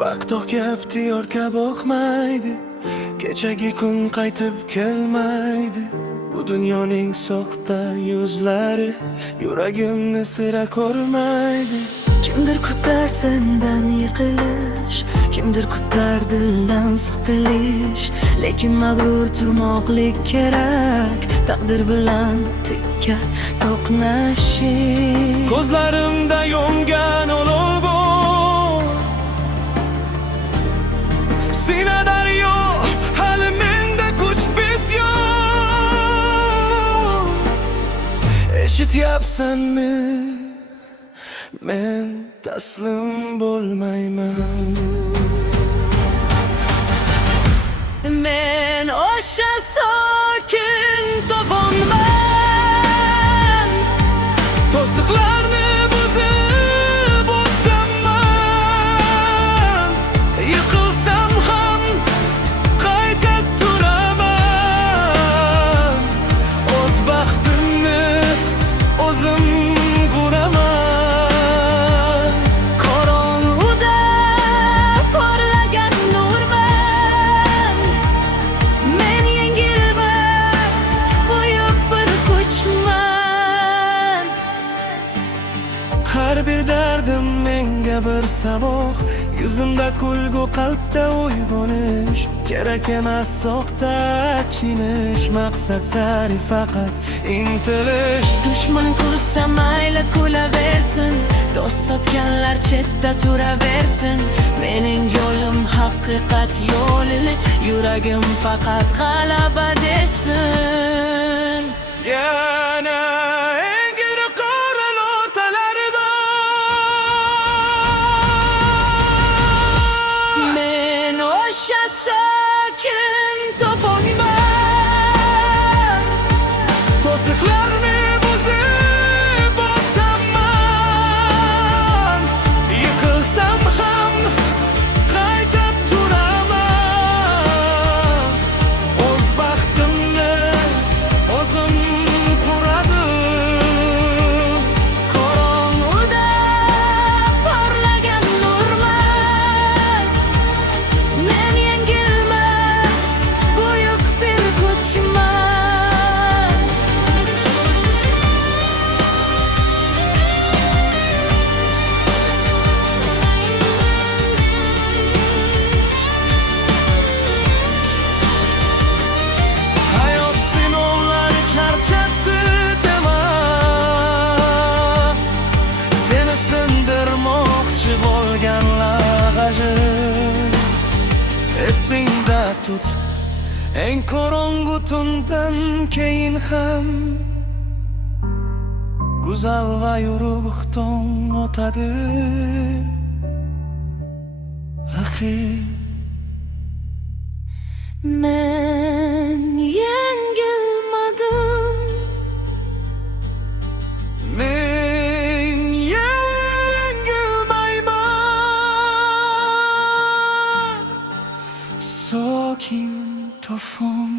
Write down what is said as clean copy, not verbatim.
Vaqt oqyapti ortga boqmaydi, kechagi kun qaytib kelmaydi. Bu dunyoning soxta yuzlari yuragimni sira ko'rmaydi. Kimdir kutar sendan yiqilish, kimdir kutar dildan siqilish. Lekin mag'rur turmoqlik kerak, taqdir bilan tikka to'qnashish. Ko'zlarimda yongan olov bor, sina daryo, hali menda kuch bisyon. Eshityapsanmi? Men taslim bo'lmayman. Men o'sha sokin to'fonman, To'siqlarni buzib o'taman. Yiqilsam ham qayta turaman. O'z baxtimni o'zim quraman. qorong'uda porlagan nurman. Men yengilmas buyuk bir kuchman. Har bir dardim menga bir saboq, yuzimda kulgu, qalbda uyg'onish. Kerak emas soxta chinish, maqsad sari faqat intilish. Dushman kulsa mayli kulaversin, do'st sotganlar chetda turaversin. Mening yo'lim haqiqat yo'li, yuragim faqat g'alaba desin. Yana engir qorin o'rtalarida Men o'sha sokin to'fonman, to'siqlarni buzib o'taman. Yiqilsam ham qayta turaman. O'z baxtimni o'zim quradim. qorong'uda porlagan nurman. Men yengilmas buyuk bir kuchman. Hayot sinovlari charchatdi dema, seni sindirmoqchi bo'lganlar g'ajib. Esingda tut, eng qorong'u tundan keyin ham go'zal va yorug' tong o'tadi. Axir Men yengilmadim, men yengilmayman. Sokin to'fon